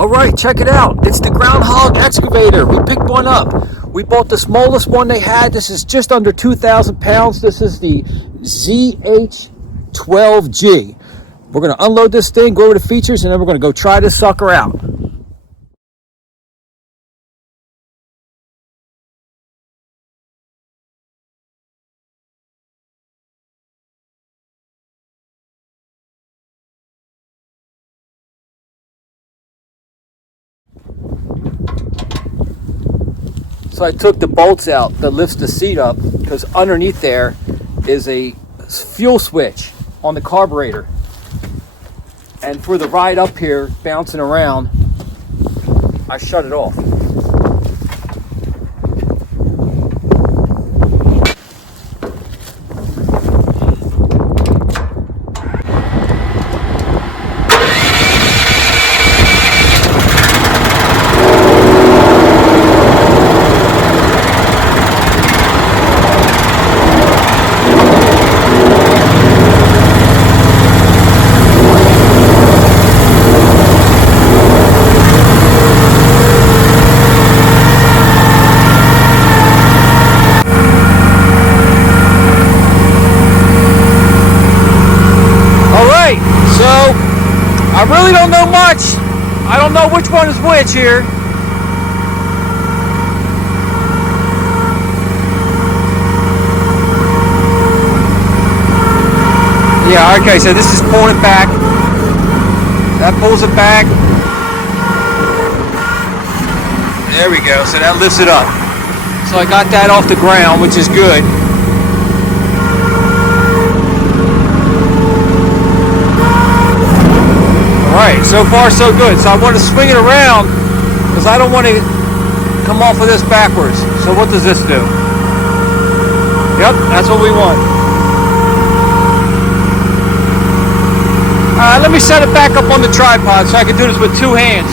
All right, check it out. It's the Groundhog excavator. We picked one up. We bought the smallest one they had. This is just under 2,000 pounds. This is the ZH12G. We're going to unload this thing, go over the features, and then we're going to go try this sucker out. So I took the bolts out that lifts the seat up because underneath there is a fuel switch on the carburetor. And for the ride up here, bouncing around, I shut it off. I really don't know much. I don't know which one is which here. Yeah, okay, so this is pulling it back. That pulls it back. There we go, so that lifts it up. So I got that off the ground, which is good. Alright, so far so good. So I want to swing it around because I don't want to come off of this backwards. So what does this do? Yep, that's what we want. Alright, let me set it back up on the tripod so I can do this with two hands.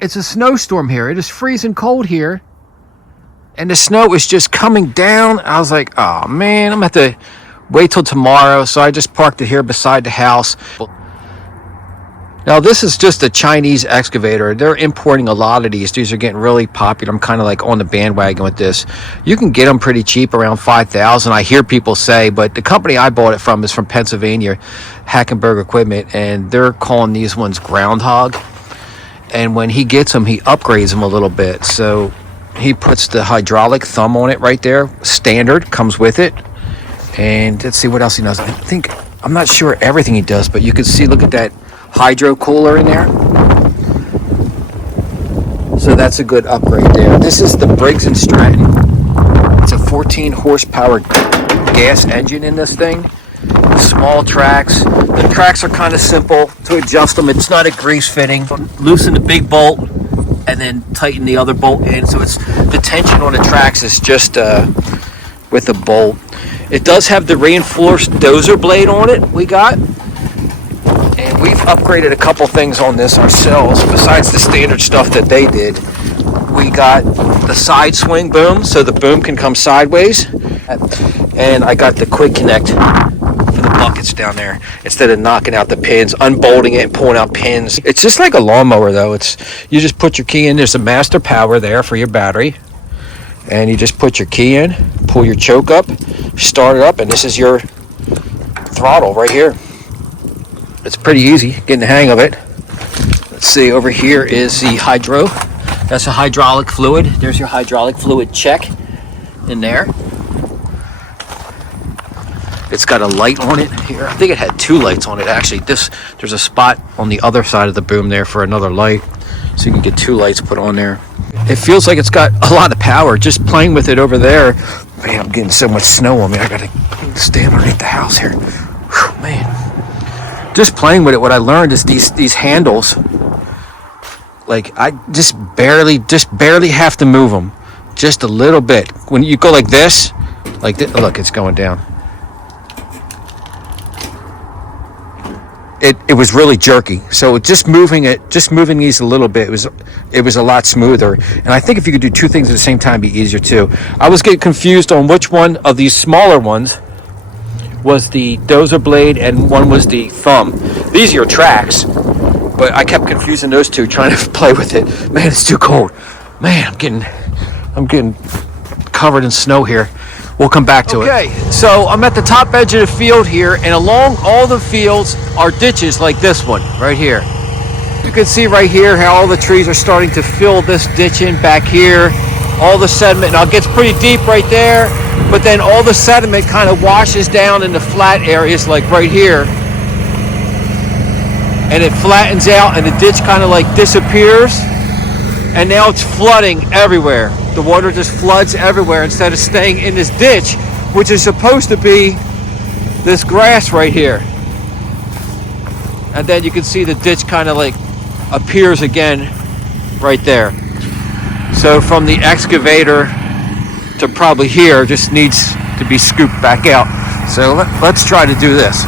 It's a snowstorm here. It is freezing cold here. And the snow is just coming down. I was like, oh man, I'm going to have to wait till tomorrow. So I just parked it here beside the house. Now this is just a Chinese excavator. They're importing a lot of these. These are getting really popular. I'm kind of like on the bandwagon with this. You can get them pretty cheap, around $5,000. I hear people say, but the company I bought it from is from Pennsylvania, Hackenberg Equipment, and they're calling these ones Groundhog. And when he gets them, he upgrades them a little bit. So he puts the hydraulic thumb on it right there. Standard, comes with it. And let's see what else he does. I'm not sure everything he does, but you can see, look at that hydro cooler in there. So that's a good upgrade there. This is the Briggs & Stratton. It's a 14 horsepower gas engine in this thing. Small tracks. The tracks are kind of simple to adjust them. It's not a grease fitting. Loosen the big bolt and then tighten the other bolt in. So it's the tension on the tracks is just with a bolt. It does have the reinforced dozer blade on it we got. And we've upgraded a couple things on this ourselves besides the standard stuff that they did. We got the side swing boom, so the boom can come sideways. And I got the quick connect for the buckets down there instead of knocking out the pins, unbolting it and pulling out pins. It's just like a lawnmower though. You just put your key in. There's a master power there for your battery, and you just put your key in, pull your choke up, start it up, and this is your throttle right here. It's pretty easy, getting the hang of it. Let's see, over here is the hydro. That's a hydraulic fluid. There's your hydraulic fluid check in there. It's got a light on it here. I think it had 2 lights on it actually. There's a spot on the other side of the boom there for another light, so you can get 2 lights put on there. It feels like it's got a lot of power. Just playing with it over there. Man, I'm getting so much snow on me. I gotta stand underneath the house here. Whew, man. Just playing with it, what I learned is these handles, like I just barely have to move them, just a little bit. When you go like this, look, it's going down. It was really jerky, so just moving these a little bit, it was a lot smoother. And I think if you could do 2 things at the same time, it'd be easier too. I was getting confused on which one of these smaller ones was the dozer blade and one was the thumb. These are your tracks, but I kept confusing those 2, trying to play with it. Man, it's too cold. Man, I'm getting covered in snow here. We'll come back to it. Okay, so I'm at the top edge of the field here, and along all the fields are ditches like this one right here. You can see right here how all the trees are starting to fill this ditch in back here. All the sediment, now it gets pretty deep right there, but then all the sediment kind of washes down into flat areas like right here, and it flattens out and the ditch kind of like disappears, and now it's flooding everywhere. The water just floods everywhere instead of staying in this ditch, which is supposed to be this grass right here. And then you can see the ditch kind of like appears again right there. So from the excavator to probably here just needs to be scooped back out. So let's try to do this.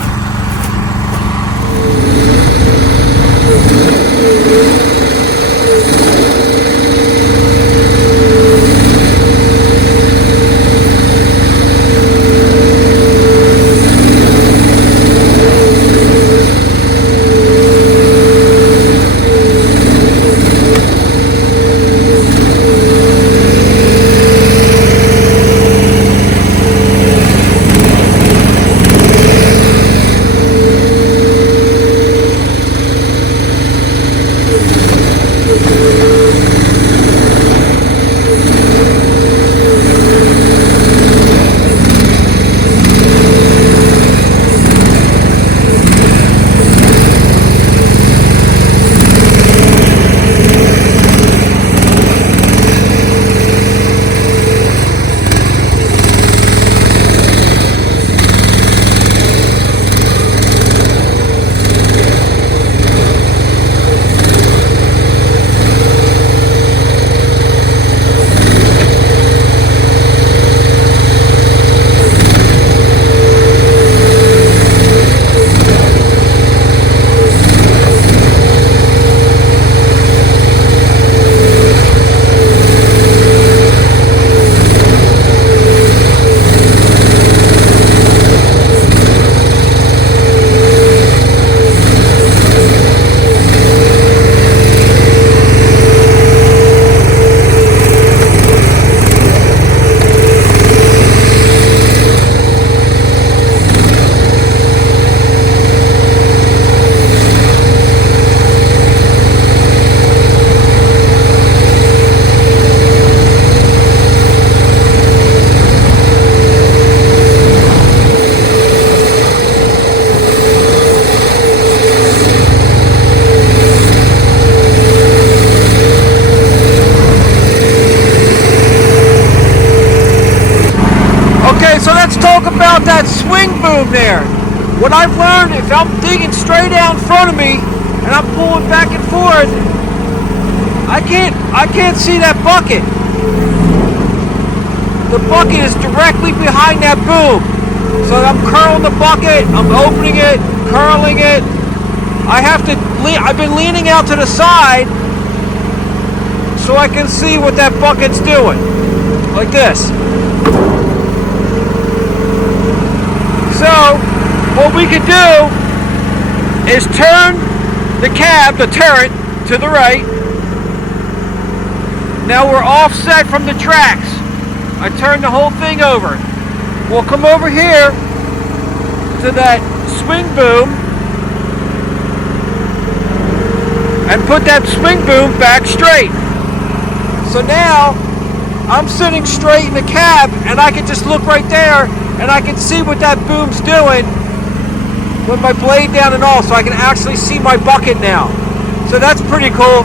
About that swing boom there. What I've learned, if I'm digging straight out in front of me and I'm pulling back and forth, I can't see that bucket. The bucket is directly behind that boom. So I'm curling the bucket, I'm opening it, curling it. I've been leaning out to the side so I can see what that bucket's doing. Like this. So, what we could do is turn the cab, the turret, to the right. Now we're offset from the tracks. I turned the whole thing over. We'll come over here to that swing boom and put that swing boom back straight. So now I'm sitting straight in the cab and I can just look right there and I can see what that boom's doing with my blade down and all, so I can actually see my bucket now. So that's pretty cool.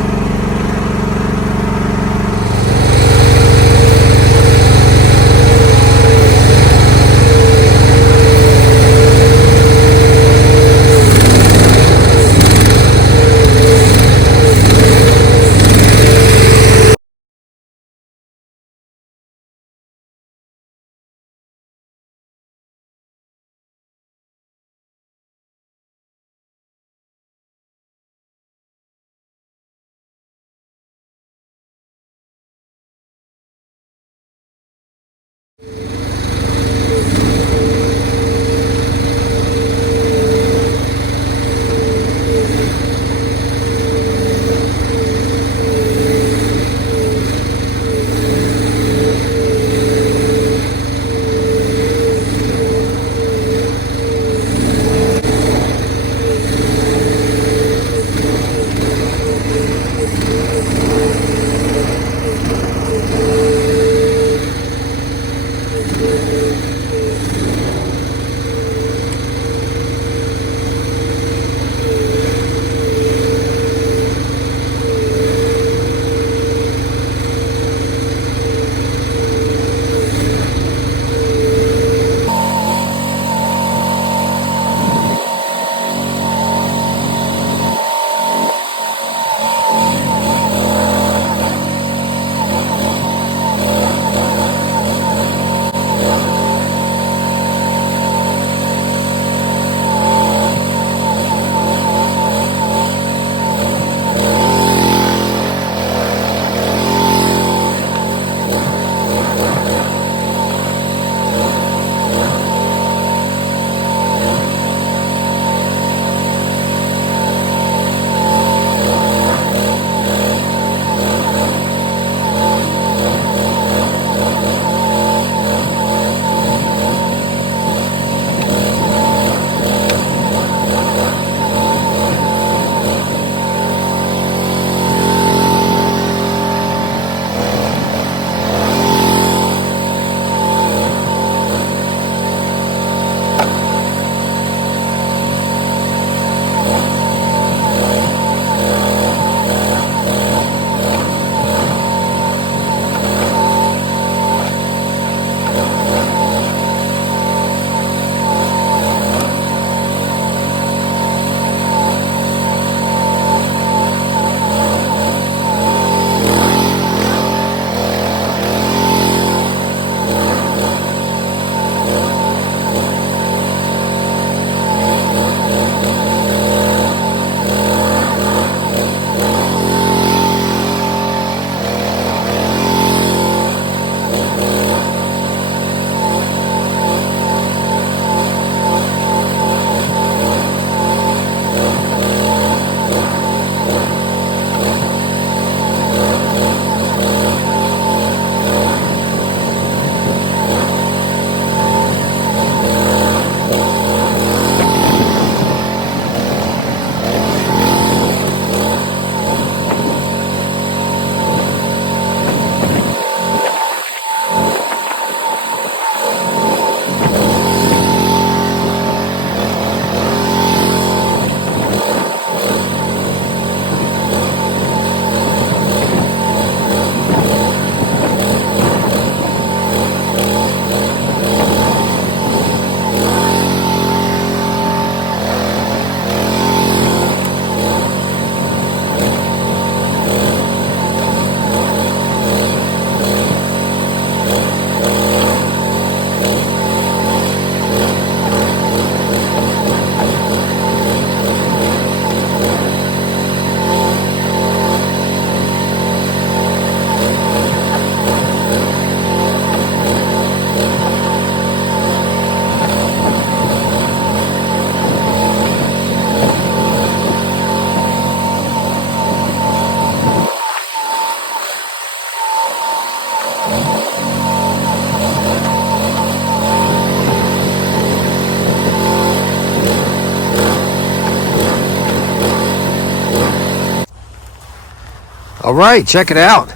All right, check it out.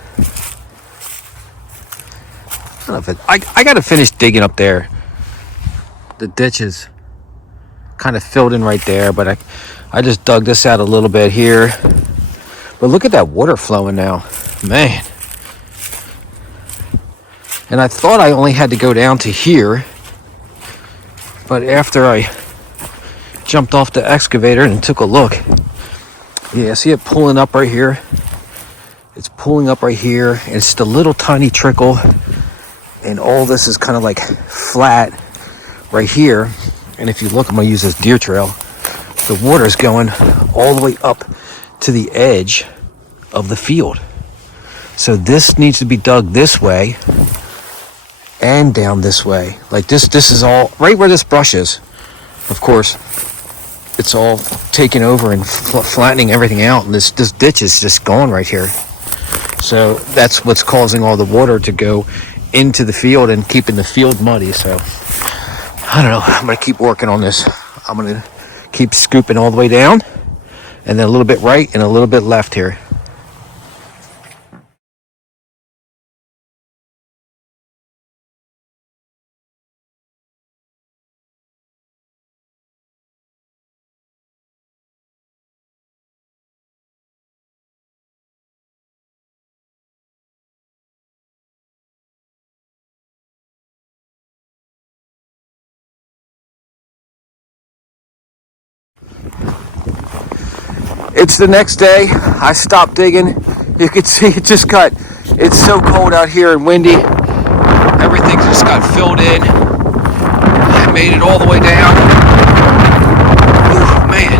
I don't know if I got to finish digging up there. The ditch is kind of filled in right there, but I just dug this out a little bit here. But look at that water flowing now, man. And I thought I only had to go down to here, but after I jumped off the excavator and took a look, yeah, see it pulling up right here? It's pulling up right here, and it's the little tiny trickle, and all this is kind of like flat right here. And if you look, I'm gonna use this deer trail. The water is going all the way up to the edge of the field. So this needs to be dug this way and down this way. Like this is all right where this brush is. Of course, it's all taken over and flattening everything out, and this ditch is just gone right here. So that's what's causing all the water to go into the field and keeping the field muddy. So I don't know, I'm gonna keep working on this. I'm gonna keep scooping all the way down, and then a little bit right and a little bit left here. It's the next day. I stopped digging. You can see it just got, it's so cold out here and windy. Everything just got filled in. I made it all the way down. Ooh, man,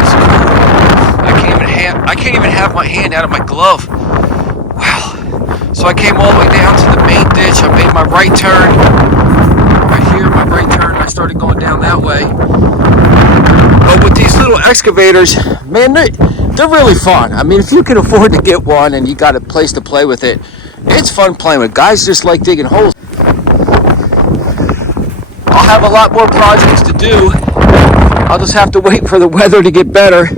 it's cold. I can't even have my hand out of my glove. Wow. So I came all the way down to the main ditch. I made my right turn. Right here, my right turn. I started going down that way. But with these little excavators, man, they're really fun. I mean, if you can afford to get one and you got a place to play with it, it's fun playing with it. Guys just like digging holes. I'll have a lot more projects to do. I'll just have to wait for the weather to get better